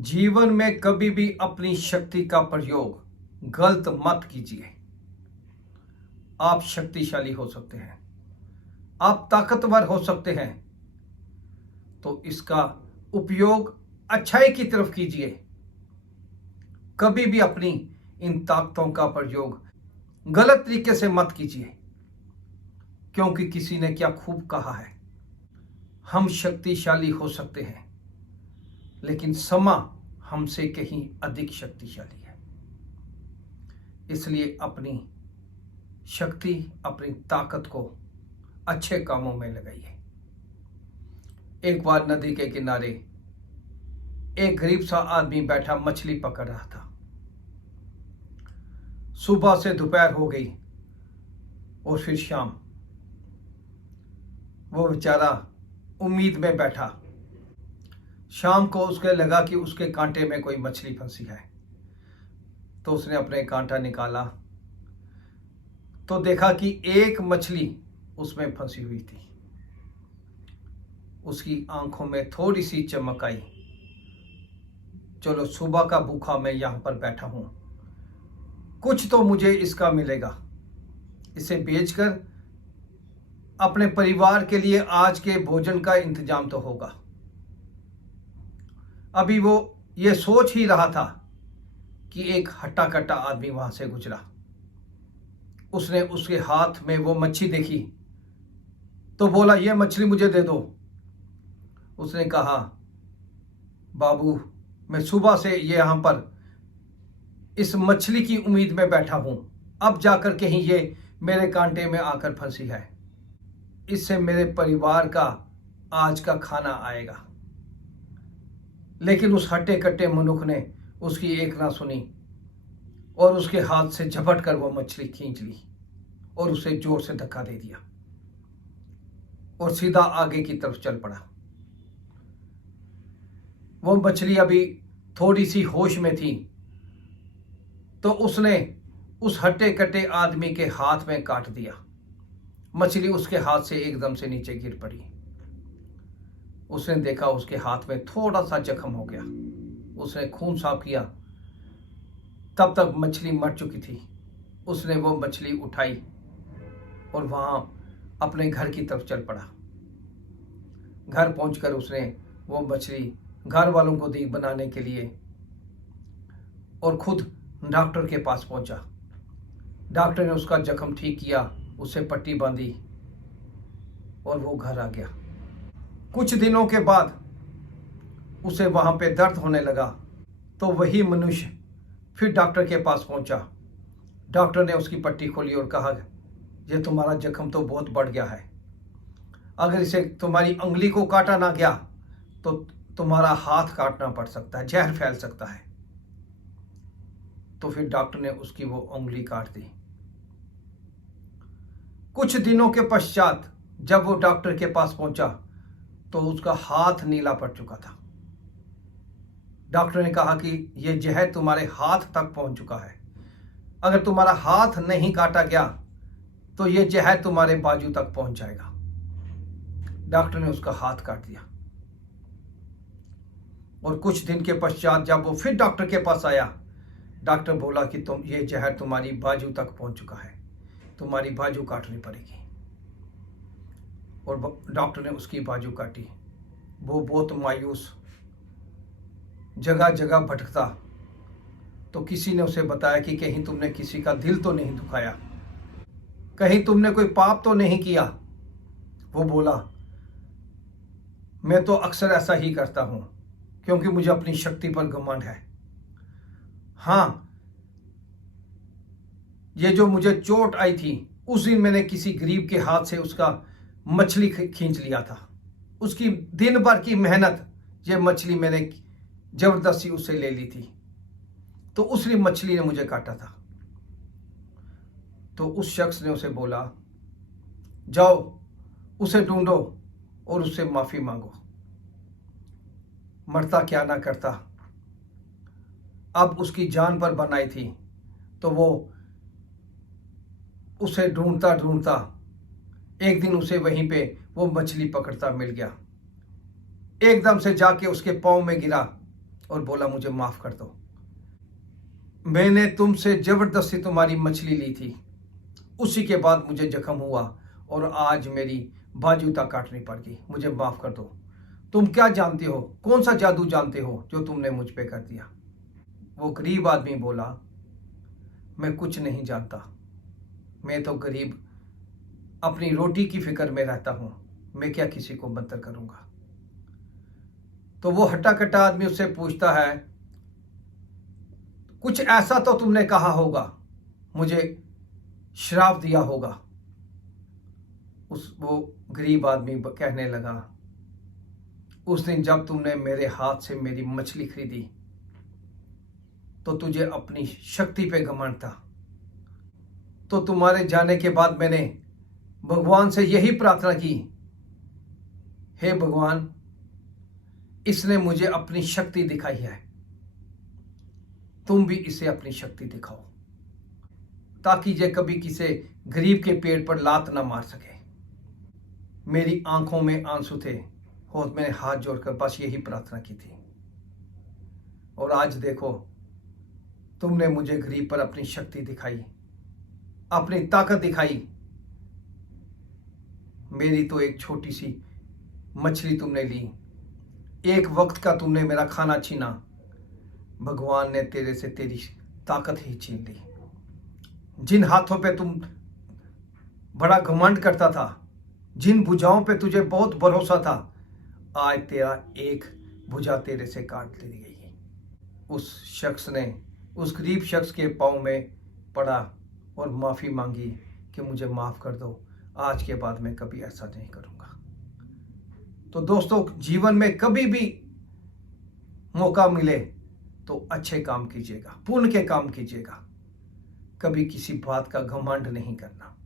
जीवन में कभी भी अपनी शक्ति का प्रयोग गलत मत कीजिए। आप शक्तिशाली हो सकते हैं, आप ताकतवर हो सकते हैं, तो इसका उपयोग अच्छाई की तरफ कीजिए। कभी भी अपनी इन ताकतों का प्रयोग गलत तरीके से मत कीजिए, क्योंकि किसी ने क्या खूब कहा है, हम शक्तिशाली हो सकते हैं लेकिन समा हमसे कहीं अधिक शक्तिशाली है। इसलिए अपनी शक्ति, अपनी ताकत को अच्छे कामों में लगाइए। एक बार नदी के किनारे एक गरीब सा आदमी बैठा मछली पकड़ रहा था। सुबह से दोपहर हो गई और फिर शाम। वो बेचारा उम्मीद में बैठा। शाम को उसके लगा कि उसके कांटे में कोई मछली फंसी है, तो उसने अपने कांटा निकाला तो देखा कि एक मछली उसमें फंसी हुई थी। उसकी आंखों में थोड़ी सी चमक आई। चलो, सुबह का भूखा मैं यहां पर बैठा हूं, कुछ तो मुझे इसका मिलेगा। इसे बेचकर अपने परिवार के लिए आज के भोजन का इंतजाम तो होगा। अभी वो ये सोच ही रहा था कि एक हट्टा कट्टा आदमी वहां से गुजरा। उसने उसके हाथ में वो मच्छी देखी तो बोला, ये मछली मुझे दे दो। उसने कहा, बाबू, मैं सुबह से ये यहां पर इस मछली की उम्मीद में बैठा हूं, अब जाकर कहीं ये मेरे कांटे में आकर फंसी है, इससे मेरे परिवार का आज का खाना आएगा। लेकिन उस हट्टे कट्टे मनुष्य ने उसकी एक ना सुनी और उसके हाथ से झपट कर वो मछली खींच ली और उसे जोर से धक्का दे दिया और सीधा आगे की तरफ चल पड़ा। वो मछली अभी थोड़ी सी होश में थी तो उसने उस हट्टे कट्टे आदमी के हाथ में काट दिया। मछली उसके हाथ से एकदम से नीचे गिर पड़ी। उसने देखा उसके हाथ में थोड़ा सा जख्म हो गया। उसने खून साफ किया, तब तक मछली मर चुकी थी। उसने वो मछली उठाई और वहां अपने घर की तरफ चल पड़ा। घर पहुंचकर उसने वो मछली घर वालों को दी बनाने के लिए और खुद डॉक्टर के पास पहुंचा। डॉक्टर ने उसका जख्म ठीक किया, उसे पट्टी बांधी और वो घर आ गया। कुछ दिनों के बाद उसे वहां पे दर्द होने लगा तो वही मनुष्य फिर डॉक्टर के पास पहुंचा। डॉक्टर ने उसकी पट्टी खोली और कहा, ये तुम्हारा जख्म तो बहुत बढ़ गया है, अगर इसे तुम्हारी उंगली को काटा ना गया तो तुम्हारा हाथ काटना पड़ सकता है, जहर फैल सकता है। तो फिर डॉक्टर ने उसकी वो उंगली काट दी। कुछ दिनों के पश्चात जब वो डॉक्टर के पास पहुंचा तो उसका हाथ नीला पड़ चुका था। डॉक्टर ने कहा कि यह जहर तुम्हारे हाथ तक पहुंच चुका है, अगर तुम्हारा हाथ नहीं काटा गया तो यह जहर तुम्हारे बाजू तक पहुंच जाएगा। डॉक्टर ने उसका हाथ काट दिया और कुछ दिन के पश्चात जब वो फिर डॉक्टर के पास आया, डॉक्टर बोला कि ये जहर तुम्हारी बाजू तक पहुंच चुका है, तुम्हारी बाजू काटनी पड़ेगी। और डॉक्टर ने उसकी बाजू काटी। वो बहुत मायूस, जगह जगह भटकता, तो किसी ने उसे बताया कि कहीं तुमने किसी का दिल तो नहीं दुखाया, कहीं तुमने कोई पाप तो नहीं किया। वो बोला, मैं तो अक्सर ऐसा ही करता हूं, क्योंकि मुझे अपनी शक्ति पर घमंड है। हाँ, ये जो मुझे चोट आई थी उस दिन मैंने किसी गरीब के हाथ से उसका मछली खींच लिया था। उसकी दिन भर की मेहनत, ये मछली मैंने जबरदस्ती उससे ले ली थी, तो उसी मछली ने मुझे काटा था। तो उस शख्स ने उसे बोला, जाओ उसे ढूंढो और उससे माफी मांगो। मरता क्या ना करता, अब उसकी जान पर बनाई थी, तो वो उसे ढूंढता ढूंढता एक दिन उसे वहीं पे वो मछली पकड़ता मिल गया। एकदम से जाके उसके पांव में गिरा और बोला मुझे माफ कर दो, मैंने तुमसे जबरदस्ती तुम्हारी मछली ली थी, उसी के बाद मुझे जख्म हुआ और आज मेरी बाजू तक काटनी पड़ गई, मुझे माफ कर दो। तुम क्या जानते हो, कौन सा जादू जानते हो जो तुमने मुझ पे कर दिया? वो गरीब आदमी बोला, मैं कुछ नहीं जानता, मैं तो गरीब अपनी रोटी की फिक्र में रहता हूं, मैं क्या किसी को मदद करूंगा। तो वो हट्टा कट्टा आदमी उससे पूछता है, कुछ ऐसा तो तुमने कहा होगा, मुझे श्राप दिया होगा। वो गरीब आदमी कहने लगा, उस दिन जब तुमने मेरे हाथ से मेरी मछली खरीदी तो तुझे अपनी शक्ति पे घमंड था, तो तुम्हारे जाने के बाद मैंने भगवान से यही प्रार्थना की, हे भगवान, इसने मुझे अपनी शक्ति दिखाई है, तुम भी इसे अपनी शक्ति दिखाओ, ताकि ये कभी किसी गरीब के पेट पर लात ना मार सके। मेरी आंखों में आंसू थे और मैंने हाथ जोड़कर बस यही प्रार्थना की थी, और आज देखो तुमने मुझे गरीब पर अपनी शक्ति दिखाई, अपनी ताकत दिखाई। मेरी तो एक छोटी सी मछली तुमने ली, एक वक्त का तुमने मेरा खाना छीना, भगवान ने तेरे से तेरी ताकत ही छीन ली। जिन हाथों पे तुम बड़ा घमंड करता था, जिन भुजाओं पे तुझे बहुत भरोसा था, आज तेरा एक भुजा तेरे से काट ली गई। उस शख्स ने उस गरीब शख्स के पाँव में पड़ा और माफ़ी मांगी कि मुझे माफ़ कर दो, आज के बाद मैं कभी ऐसा नहीं करूँगा। तो दोस्तों, जीवन में कभी भी मौका मिले तो अच्छे काम कीजिएगा, पुण्य के काम कीजिएगा, कभी किसी बात का घमंड नहीं करना।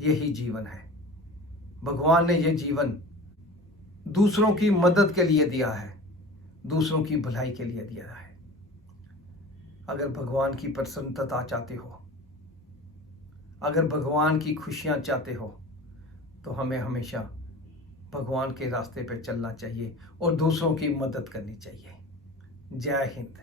यही जीवन है। भगवान ने यह जीवन दूसरों की मदद के लिए दिया है, दूसरों की भलाई के लिए दिया है। अगर भगवान की प्रसन्नता चाहते हो, अगर भगवान की खुशियां चाहते हो, तो हमें हमेशा भगवान के रास्ते पे चलना चाहिए और दूसरों की मदद करनी चाहिए। जय हिंद।